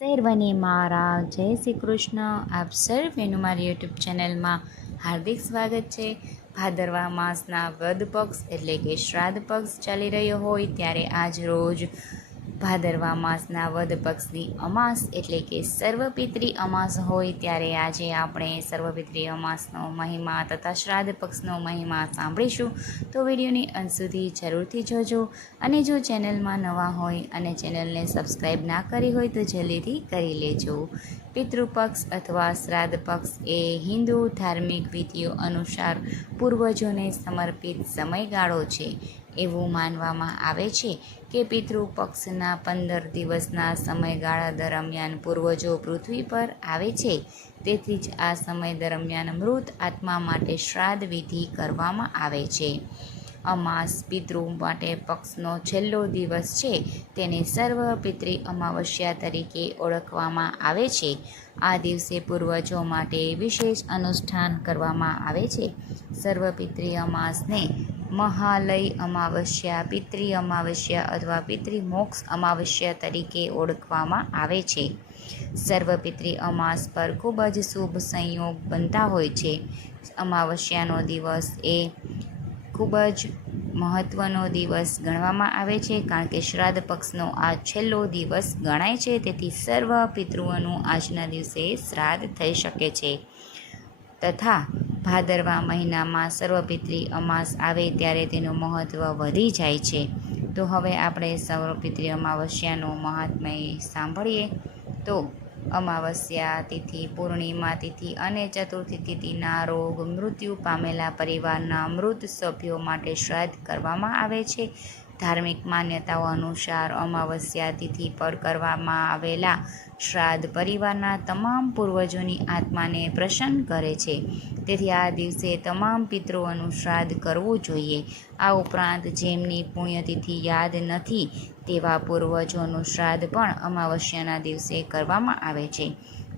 સર્વને મારા જય શ્રી કૃષ્ણ. આપ સર્વેનું મારી યુટ્યુબ ચેનલમાં હાર્દિક સ્વાગત છે. ભાદરવા માસના વદ પક્ષ એટલે કે શ્રાદ્ધ પક્ષ ચાલી રહ્યો હોય ત્યારે આજ રોજ ભાદરવા માસના વદ પક્ષની અમાસ એટલે કે સર્વપિત્રી અમાસ હોય ત્યારે આજે આપણે સર્વપિત્રી અમાસનો મહિમા તથા શ્રાદ્ધ પક્ષનો મહિમા સાંભળીશું. તો વિડીયોની અંત સુધી જરૂરથી જોજો અને જો ચેનલમાં નવા હોય અને ચેનલને સબસ્ક્રાઈબ ના કરી હોય તો જલ્દીથી કરી લેજો. પિતૃપક્ષ અથવા શ્રાદ્ધ પક્ષ એ હિન્દુ ધાર્મિક વિધિઓ અનુસાર પૂર્વજોને સમર્પિત સમયગાળો છે. એવું માનવામાં આવે છે કે પિતૃપક્ષના પંદર દિવસના સમયગાળા દરમિયાન પૂર્વજો પૃથ્વી પર આવે છે. તેથી જ આ સમય દરમિયાન મૃત આત્મા માટે શ્રાદ્ધ વિધિ કરવામાં આવે છે. અમાસ પિતૃ માટે પક્ષનો છેલ્લો દિવસ છે. તેને સર્વ પિતૃ અમાવસ્યા તરીકે ઓળખવામાં આવે છે. આ દિવસે પૂર્વજો માટે વિશેષ અનુષ્ઠાન કરવામાં આવે છે. સર્વ પિતૃ અમાસને મહાલય અમાવસ્યા, પિતૃ અમાવસ્યા અથવા પિતૃ મોક્ષ અમાવસ્યા તરીકે ઓળખવામાં આવે છે. સર્વ પિતૃ અમાસ પર ખૂબ જ શુભ સંયોગ બનતા હોય છે. અમાવસ્યાનો દિવસ એ ખૂબ જ મહત્ત્વનો દિવસ ગણવામાં આવે છે કારણ કે શ્રાદ્ધ પક્ષનો આ છેલ્લો દિવસ ગણાય છે તેથી સર્વ પિતૃઓનું આજના દિવસે શ્રાદ્ધ થઈ શકે છે. તથા ભાદરવા મહિનામાં સર્વપિત્રી અમાસ આવે ત્યારે તેનું મહત્ત્વ વધી જાય છે. તો હવે આપણે સર્વપિત્રી અમાવસ્યાનું મહાત્મય સાંભળીએ. તો અમાવસ્યા, તિથિ, પૂર્ણિમા તિથિ અને ચતુર્થી તિથિના રોગ મૃત્યુ પામેલા પરિવારના મૃત સભ્યો માટે શ્રાદ્ધ કરવામાં આવે છે. ધાર્મિક માન્યતાઓ અનુસાર અમાવસ્યા તિથિ પર કરવામાં આવેલા શ્રાદ્ધ પરિવારના તમામ પૂર્વજોની આત્માને પ્રસન્ન કરે છે. તેથી આ દિવસે તમામ પિતૃઓનું શ્રાદ્ધ કરવું જોઈએ. આ ઉપરાંત જેમની પુણ્યતિથિ યાદ નથી તેવા પૂર્વજોનું શ્રાદ્ધ પણ અમાવસ્યાના દિવસે કરવામાં આવે છે.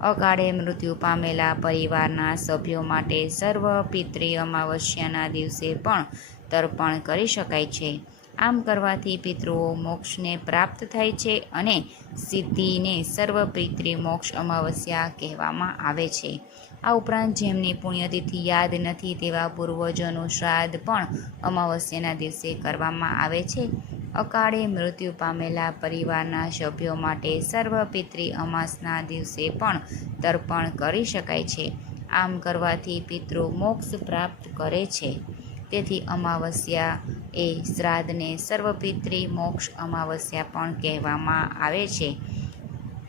અકાળે મૃત્યુ પામેલા પરિવારના સભ્યો માટે સર્વ પિતૃ અમાવસ્યાના દિવસે પણ તર્પણ કરી શકાય છે. આમ કરવાથી પિતૃઓ મોક્ષને પ્રાપ્ત થાય છે અને સિદ્ધિને સર્વ પિતૃ મોક્ષ અમાવસ્યા કહેવામાં આવે છે. આ ઉપરાંત જેમની પુણ્યતિથિ યાદ નથી તેવા પૂર્વજોનું શ્રાદ્ધ પણ અમાવસ્યાના દિવસે કરવામાં આવે છે. અકાળે મૃત્યુ પામેલા પરિવારના સભ્યો માટે સર્વ પિતૃ અમાસના દિવસે પણ તર્પણ કરી શકાય છે. આમ કરવાથી પિતૃ મોક્ષ પ્રાપ્ત કરે છે. તેથી અમાવસ્યા એ શ્રાદ્ધને સર્વપિત્રી મોક્ષ અમાવસ્યા પણ કહેવામાં આવે છે.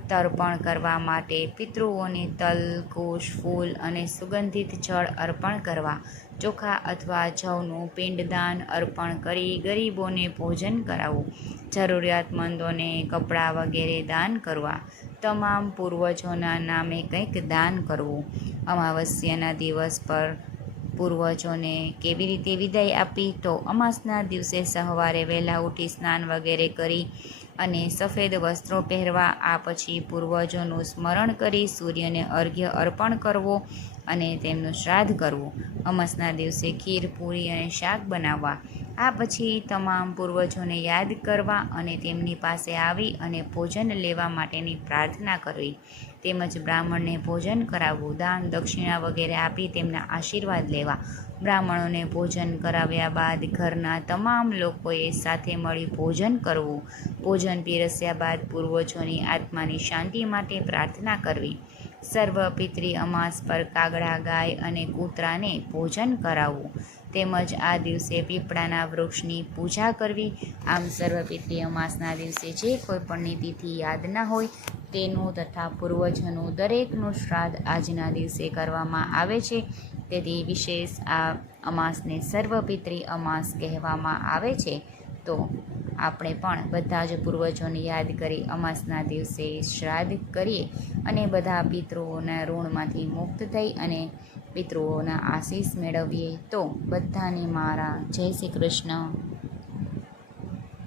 તર્પણ કરવા માટે પિતૃઓને તલ કુશ ફૂલ અને સુગંધિત જળ અર્પણ કરવા, ચોખા અથવા જવનું પિંડદાન અર્પણ કરી ગરીબોને ભોજન કરાવવું, જરૂરિયાતમંદોને કપડાં વગેરે દાન કરવા, તમામ પૂર્વજોના નામે કંઈક દાન કરવું. અમાવસ્યાના દિવસ પર પૂર્વજોને કેવી રીતે વિદાય આપી તો અમાસના દિવસે સવારે વહેલા ઉઠી સ્નાન વગેરે કરી અને સફેદ વસ્ત્રો પહેરવા, આ પછી પૂર્વજોનું સ્મરણ કરી સૂર્યને અર્ઘ્ય અર્પણ કરવો અને તેમનું શ્રાદ્ધ કરવું. અમાસના દિવસે ખીર, પૂરી અને શાક બનાવવા. આ પછી તમામ પૂર્વજોને યાદ કરવા અને તેમની પાસે આવી અને ભોજન લેવા માટેની પ્રાર્થના કરવી. તેમજ બ્રાહ્મણને ભોજન કરાવવું, દાન, દક્ષિણા વગેરે આપી તેમના આશીર્વાદ લેવા. બ્રાહ્મણોને ભોજન કરાવ્યા બાદ ઘરના તમામ લોકોએ સાથે મળી ભોજન કરવું. ભોજન પીરસ્યા બાદ પૂર્વજોની આત્માની શાંતિ માટે પ્રાર્થના કરવી. સર્વ પિતરી અમાસ પર કાગડા, ગાય અને કૂતરાને ભોજન કરાવવું. તેમજ આ દિવસે પીપળાના વૃક્ષની પૂજા કરવી. આમ સર્વ પિતરી અમાસના દિવસે જે કોઈપણની તિથિ યાદ ના હોય તેનું તથા પૂર્વજોનું દરેકનું શ્રાદ્ધ આજના દિવસે કરવામાં આવે છે. તેથી વિશેષ આ અમાસને સર્વપિત્રી અમાસ કહેવામાં આવે છે. તો આપણે પણ બધા જ પૂર્વજોને યાદ કરી અમાસના દિવસે શ્રાદ્ધ કરીએ અને બધા પિતૃઓના ઋણમાંથી મુક્ત થઈ અને પિતૃઓના આશીષ મેળવીએ. તો બધાને મારા જય શ્રી કૃષ્ણ.